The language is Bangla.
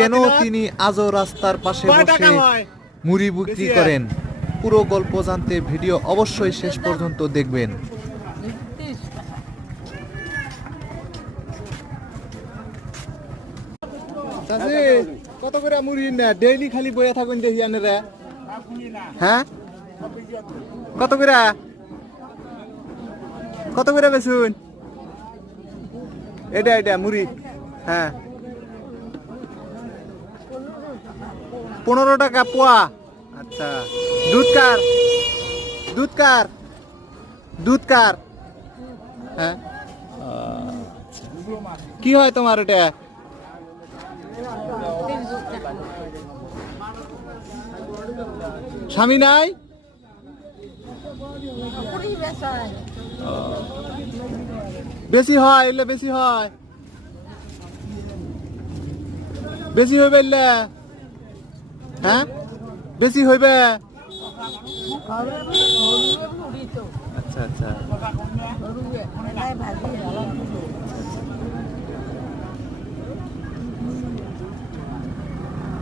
কেন তিনি আজও রাস্তার পাশে বসে মুড়ি বিক্রি করেন? পুরো গল্প জানতে ভিডিও অবশ্যই শেষ পর্যন্ত দেখবেন। কত করে মুড়ি না ডেইলি খালি বইয়া থাকুন দেখি আনেরা? হ্যাঁ, কত করে কত করে বেচুন এটা এটা মুড়ি? হ্যাঁ, 15 টাকা পোয়া। আচ্ছা, দুধ কার দুধ কার দুধ কার? হ্যাঁ, কি হয় তোমার এটা? স্বামী নাই? বেশি হয় এলে বেশি হয়, বেশি হইবে এলে? হ্যাঁ, বেশি হইবে। আচ্ছা আচ্ছা।